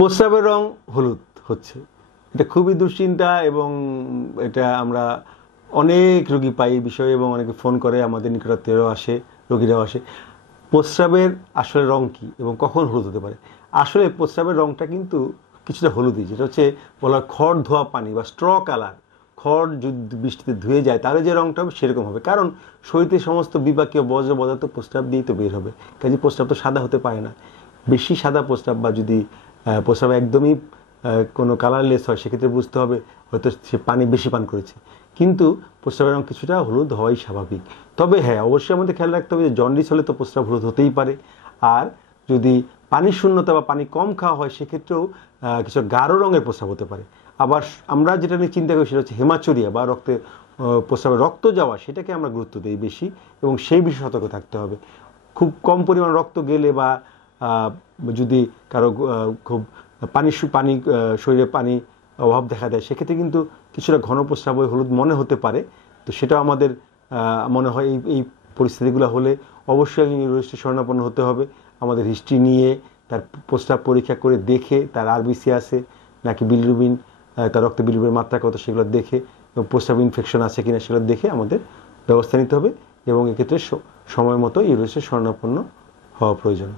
প্রস্রাবের রং হলুদ হচ্ছে, এটা খুবই দুশ্চিন্তা এবং এটা আমরা অনেক রোগী পাই এই বিষয়ে এবং অনেকে ফোন করে, আমাদের নিকটাত্মীয়রাও আসে, রোগীরাও আসে। প্রস্রাবের আসলে রং কী এবং কখন হলুদ হতে পারে? আসলে প্রস্রাবের রংটা কিন্তু কিছুটা হলুদই, যেটা হচ্ছে বলা হয় খড় ধোয়া পানি বা স্ট্র কালার। খড় যদি বৃষ্টিতে ধুয়ে যায় তাহলে যে রংটা হবে সেরকম হবে, কারণ শরীরে সমস্ত বিপাকীয় বজ্র পদার্থ প্রস্রাব দিয়েই তো বের হবে, কাজে প্রস্রাব তো সাদা হতে পারে না। বেশি সাদা প্রস্রাব বা যদি প্রস্রাব একদমই কোনো কালারলেস হয় সেক্ষেত্রে বুঝতে হবে হয়তো সে পানি বেশি পান করেছে, কিন্তু প্রস্রাবের রং কিছুটা হলুদ হওয়াই স্বাভাবিক। তবে হ্যাঁ, অবশ্যই আমাদের খেয়াল রাখতে হবে যে জন্ডিস হলে তো প্রস্রাব হলুদ হতেই পারে, আর যদি পানির শূন্যতা বা পানি কম খাওয়া হয় সেক্ষেত্রেও কিছু গাঢ় রঙের প্রস্রাব হতে পারে। আবার আমরা যেটা নিয়ে চিন্তা করি সেটা হচ্ছে হেমাচুরিয়া বা রক্তে প্রস্রাবে রক্ত যাওয়া, সেটাকে আমরা গুরুত্ব দিই বেশি এবং সেই বিষয়ে সতর্ক থাকতে হবে। খুব কম পরিমাণ রক্ত গেলে বা যদি কারো খুব পানি শরীরে পানি অভাব দেখা দেয় সেক্ষেত্রে কিন্তু কিছুটা ঘন প্রস্রাব হয়ে হলুদ মনে হতে পারে। তো সেটাও আমাদের মনে হয় এই পরিস্থিতিগুলো হলে অবশ্যই নিউরোলজিস্টের শরণাপন্ন হতে হবে। আমাদের হিস্ট্রি নিয়ে তার প্রস্রাব পরীক্ষা করে দেখে তার আরবিসি আছে নাকি বিলিরুবিন, তার রক্তে বিলিরুবিনের মাত্রা কত সেগুলো দেখে, এবং প্রস্রাব ইনফেকশন আছে কিনা সেগুলো দেখে আমাদের ব্যবস্থা নিতে হবে এবং এক্ষেত্রে সময় মতো নিউরোলজিস্টের শরণাপন্ন হওয়া প্রয়োজন।